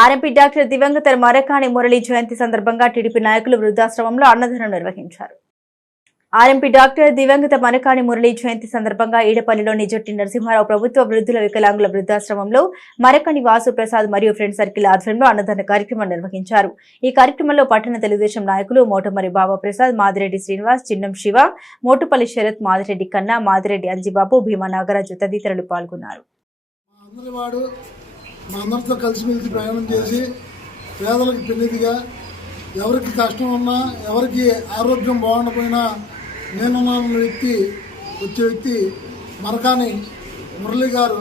RMP doctor దివంగత మరకాణి మురళి జయంతి సందర్భంగా TDP నాయకులు వృద్ధాశ్రమంలో అన్నదానం నిర్వహించారు. ఆర్ఎంపీ డాక్టర్ దివంగత మరకాణి మురళి జయంతి సందర్భంగా ఈడపల్లిలోని జట్టి నరసింహారావు ప్రభుత్వ వృద్ధుల వికలాంగుల వృద్ధాశ్రమంలో మరకాణి వాసు ప్రసాద్ మరియు ఫ్రెండ్ సర్కిల్ ఆధ్వర్యంలో అన్నదాన కార్యక్రమం నిర్వహించారు. ఈ కార్యక్రమంలో పట్టణ తెలుగుదేశం నాయకులు మోటమరి బాబా ప్రసాద్, మాదిరెడ్డి శ్రీనివాస్, చిన్నం శివ, మోటుపల్లి శరత్, మాదిరెడ్డి కన్నా, మాదిరెడ్డి అంజిబాబు, భీమా నాగరాజు తదితరులు పాల్గొన్నారు. మా అందరితో కలిసిమెలిసి ప్రయాణం చేసి పేదలకు పెన్నిదిగా ఎవరికి కష్టం ఉన్నా ఎవరికి ఆరోగ్యం బాగుండకపోయినా నేనున్న వచ్చే వ్యక్తి మరకాణి మురళి గారు.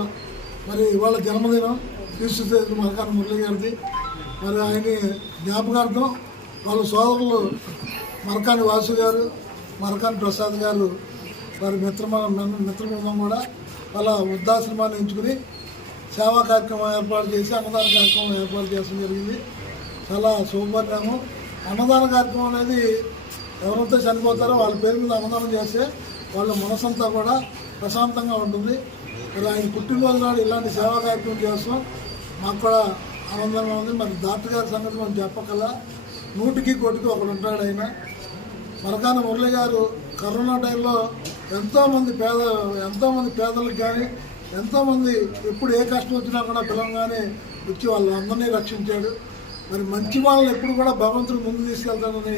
మరి వాళ్ళ జన్మదినం తీసుకు మరకాణి మురళి గారిది. మరి ఆయన జ్ఞాపకార్థం వాళ్ళ సోదరులు మరకాణి వాసు గారు, మరకాణి ప్రసాద్ గారు వారి మిత్రబృందం కూడా వాళ్ళ వృద్ధాశ్రమాన్ని ఎంచుకుని సేవా కార్యక్రమం ఏర్పాటు చేసి అన్నదాన కార్యక్రమం ఏర్పాటు చేయడం జరిగింది. చాలా శుభపరిణామం. అన్నదాన కార్యక్రమం అనేది ఎవరైతే చనిపోతారో వాళ్ళ పేరు మీద అన్నదానం చేస్తే వాళ్ళ మనసంతా కూడా ప్రశాంతంగా ఉంటుంది. మరి ఆయన పుట్టినరోజు నాడు ఇలాంటి సేవా కార్యక్రమం చేస్తాం మాకు కూడా ఆనందంగా ఉంది. మరి డాక్టర్ గారి సంగతి మనం చెప్పకల్లా 100కి 1 ఒకడు ఉంటాడు. ఆయన మరకాణి మురళి గారు కరోనా టైంలో ఎంతోమంది పేదలకు కానీ ఎంతోమంది ఎప్పుడు ఏ కష్టం వచ్చినా కూడా పిలవగానే వచ్చి వాళ్ళందరినీ రక్షించాడు. మరి మంచి వాళ్ళని ఎప్పుడు కూడా భగవంతుడు ముందు తీసుకెళ్తానని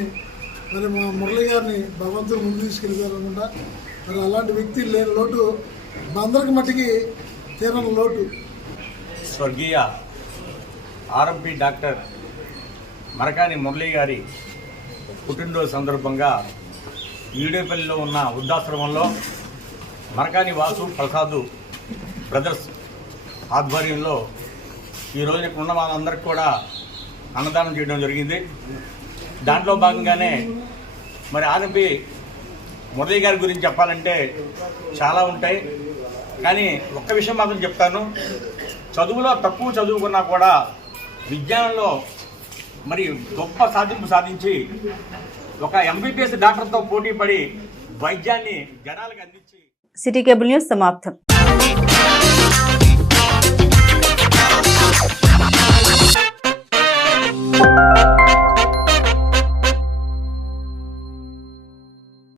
మరి మా మురళి గారిని భగవంతుడు ముందు తీసుకెళ్ళిపోయారు అనుకుంటా. మరి అలాంటి వ్యక్తి లేని లోటు అందరికి మట్టికి తీరని లోటు. స్వర్గీయ ఆర్ఎంపీ డాక్టర్ మరకాణి మురళి గారి పుట్టినరోజు సందర్భంగా ఈడేపల్లిలో ఉన్న వృద్ధాశ్రమంలో మరకాణి వాసు ప్రసాద్ బ్రదర్స్ ఆధ్వర్యంలో ఈరోజు ఉన్న వాళ్ళందరికీ కూడా అన్నదానం చేయడం జరిగింది. దాంట్లో భాగంగానే మరి ఆర్ఎంపీ మురళి గారి గురించి చెప్పాలంటే చాలా ఉంటాయి. కానీ ఒక్క విషయం మాత్రం చెప్తాను. చదువులో తక్కువ చదువుకున్నా కూడా విజ్ఞానంలో మరి గొప్ప సాధింపు సాధించి ఒక ఎంబీబీఎస్ డాక్టర్తో పోటీ పడి వైద్యాన్ని జనాలకు అందించి సిటీ కేబుల్ న్యూస్ సమాప్తం.